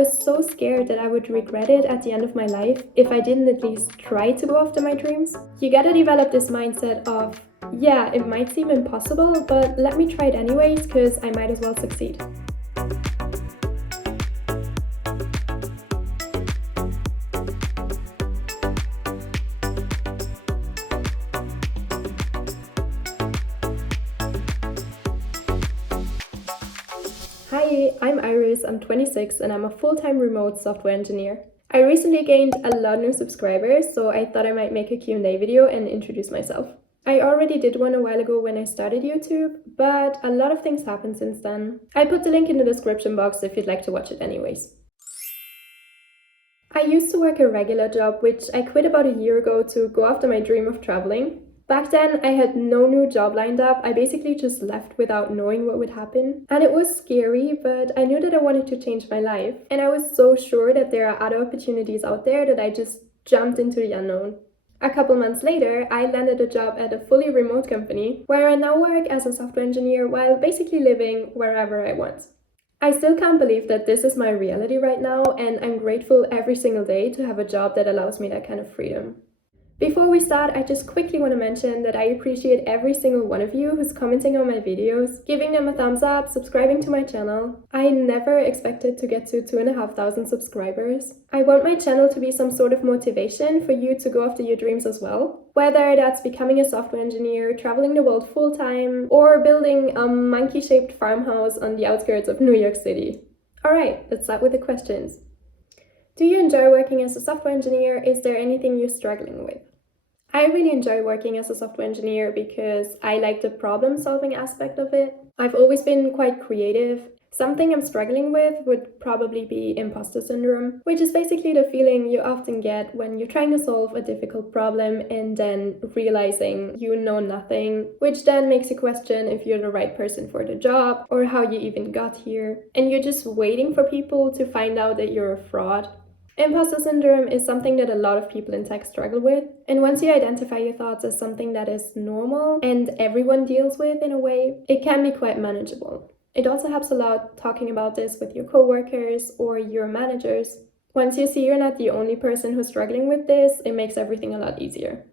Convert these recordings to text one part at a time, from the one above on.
was so scared that I would regret it at the end of my life if I didn't at least try to go after my dreams. You gotta develop this mindset of, yeah, it might seem impossible, but let me try it anyways, because I might as well succeed. Hi, I'm Iris, I'm 26 and I'm a full-time remote software engineer. I recently gained a lot of new subscribers, so I thought I might make a Q&A video and introduce myself. I already did one a while ago when I started YouTube, but a lot of things happened since then. I put the link in the description box if you'd like to watch it anyways. I used to work a regular job, which I quit about a year ago to go after my dream of traveling. Back then, I had no new job lined up. I basically just left without knowing what would happen. And it was scary, but I knew that I wanted to change my life. And I was so sure that there are other opportunities out there that I just jumped into the unknown. A couple months later, I landed a job at a fully remote company where I now work as a software engineer while basically living wherever I want. I still can't believe that this is my reality right now, and I'm grateful every single day to have a job that allows me that kind of freedom. Before we start, I just quickly want to mention that I appreciate every single one of you who's commenting on my videos, giving them a thumbs up, subscribing to my channel. I never expected to get to 2,500 subscribers. I want my channel to be some sort of motivation for you to go after your dreams as well. Whether that's becoming a software engineer, traveling the world full-time, or building a monkey-shaped farmhouse on the outskirts of New York City. Alright, let's start with the questions. Do you enjoy working as a software engineer? Is there anything you're struggling with? I really enjoy working as a software engineer because I like the problem-solving aspect of it. I've always been quite creative. Something I'm struggling with would probably be imposter syndrome, which is basically the feeling you often get when you're trying to solve a difficult problem and then realizing you know nothing, which then makes you question if you're the right person for the job or how you even got here. And you're just waiting for people to find out that you're a fraud. Imposter syndrome is something that a lot of people in tech struggle with, and once you identify your thoughts as something that is normal and everyone deals with in a way, it can be quite manageable. It also helps a lot talking about this with your coworkers or your managers. Once you see you're not the only person who's struggling with this, it makes everything a lot easier.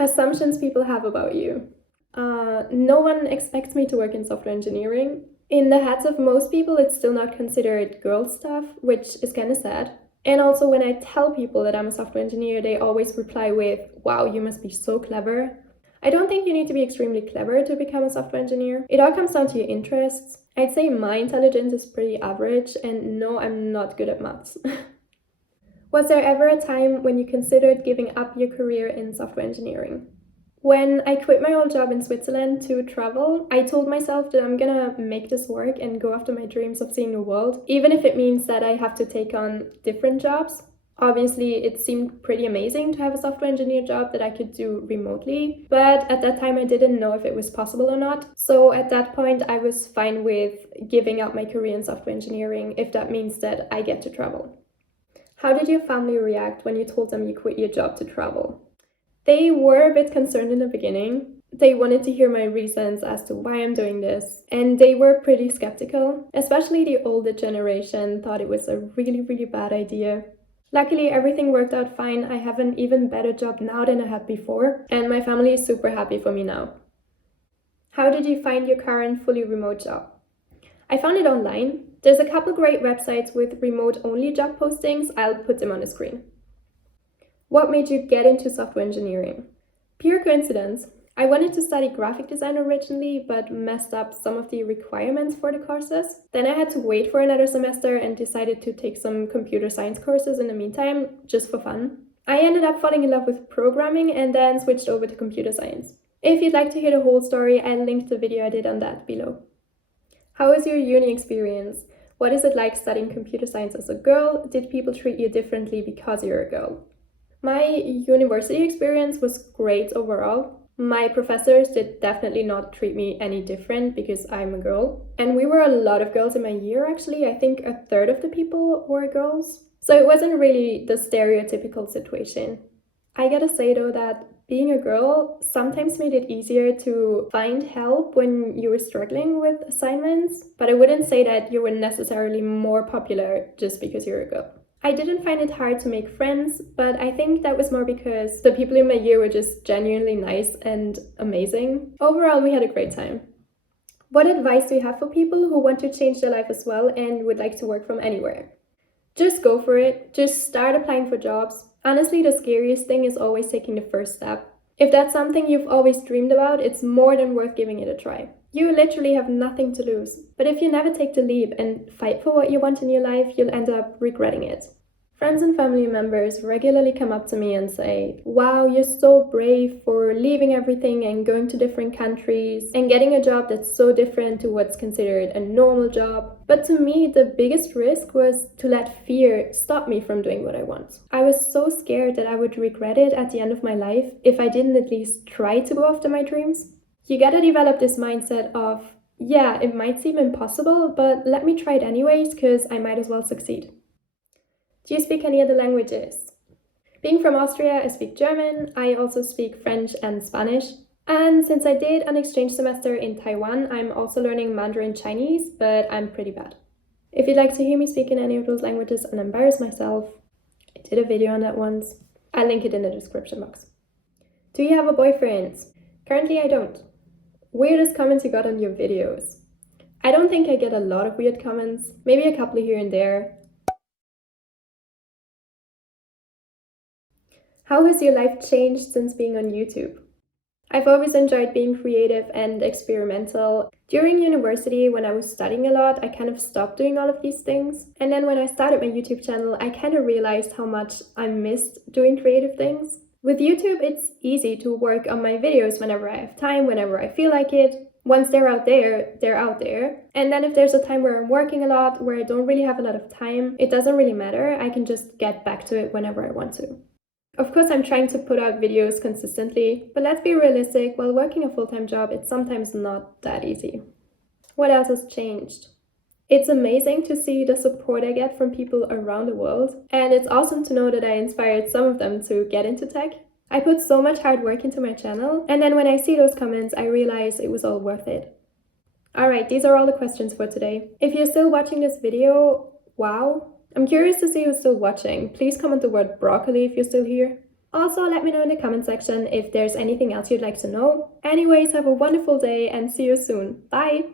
Assumptions people have about you. No one expects me to work in software engineering. In the heads of most people, it's still not considered girl stuff, which is kind of sad. And also when I tell people that I'm a software engineer, they always reply with, wow, you must be so clever. I don't think you need to be extremely clever to become a software engineer. It all comes down to your interests. I'd say my intelligence is pretty average, and no, I'm not good at maths. Was there ever a time when you considered giving up your career in software engineering? When I quit my old job in Switzerland to travel, I told myself that I'm gonna make this work and go after my dreams of seeing the world, even if it means that I have to take on different jobs. Obviously, it seemed pretty amazing to have a software engineer job that I could do remotely, but at that time I didn't know if it was possible or not. So at that point, I was fine with giving up my career in software engineering if that means that I get to travel. How did your family react when you told them you quit your job to travel? They were a bit concerned in the beginning. They wanted to hear my reasons as to why I'm doing this, and they were pretty skeptical. Especially the older generation thought it was a really, really bad idea. Luckily, everything worked out fine. I have an even better job now than I had before, and my family is super happy for me now. How did you find your current fully remote job? I found it online. There's a couple great websites with remote-only job postings. I'll put them on the screen. What made you get into software engineering? Pure coincidence. I wanted to study graphic design originally, but messed up some of the requirements for the courses. Then I had to wait for another semester and decided to take some computer science courses in the meantime, just for fun. I ended up falling in love with programming and then switched over to computer science. If you'd like to hear the whole story, I'll link the video I did on that below. How was your uni experience? What is it like studying computer science as a girl? Did people treat you differently because you're a girl? My university experience was great overall. My professors did definitely not treat me any different because I'm a girl. And we were a lot of girls in my year actually. I think a third of the people were girls. So it wasn't really the stereotypical situation. I gotta say though that being a girl sometimes made it easier to find help when you were struggling with assignments, but I wouldn't say that you were necessarily more popular just because you're a girl. I didn't find it hard to make friends, but I think that was more because the people in my year were just genuinely nice and amazing. Overall, we had a great time. What advice do you have for people who want to change their life as well and would like to work from anywhere? Just go for it. Just start applying for jobs. Honestly, the scariest thing is always taking the first step. If that's something you've always dreamed about, it's more than worth giving it a try. You literally have nothing to lose. But if you never take the leap and fight for what you want in your life, you'll end up regretting it. Friends and family members regularly come up to me and say, "Wow, you're so brave for leaving everything and going to different countries and getting a job that's so different to what's considered a normal job." But to me, the biggest risk was to let fear stop me from doing what I want. I was so scared that I would regret it at the end of my life if I didn't at least try to go after my dreams. You gotta develop this mindset of, yeah, it might seem impossible, but let me try it anyways because I might as well succeed. Do you speak any other languages? Being from Austria, I speak German. I also speak French and Spanish. And since I did an exchange semester in Taiwan, I'm also learning Mandarin Chinese, but I'm pretty bad. If you'd like to hear me speak in any of those languages and embarrass myself, I did a video on that once. I'll link it in the description box. Do you have a boyfriend? Currently, I don't. Weirdest comments you got on your videos? I don't think I get a lot of weird comments, maybe a couple here and there. How has your life changed since being on YouTube? I've always enjoyed being creative and experimental. During university, when I was studying a lot, I kind of stopped doing all of these things. And then when I started my YouTube channel, I kind of realized how much I missed doing creative things. With YouTube, it's easy to work on my videos whenever I have time, whenever I feel like it. Once they're out there, they're out there. And then if there's a time where I'm working a lot, where I don't really have a lot of time, it doesn't really matter. I can just get back to it whenever I want to. Of course, I'm trying to put out videos consistently, but let's be realistic, while working a full-time job, it's sometimes not that easy. What else has changed? It's amazing to see the support I get from people around the world, and it's awesome to know that I inspired some of them to get into tech. I put so much hard work into my channel, and then when I see those comments, I realize it was all worth it. Alright, these are all the questions for today. If you're still watching this video, wow. I'm curious to see who's still watching. Please comment the word broccoli if you're still here. Also, let me know in the comment section if there's anything else you'd like to know. Anyways, have a wonderful day and see you soon. Bye!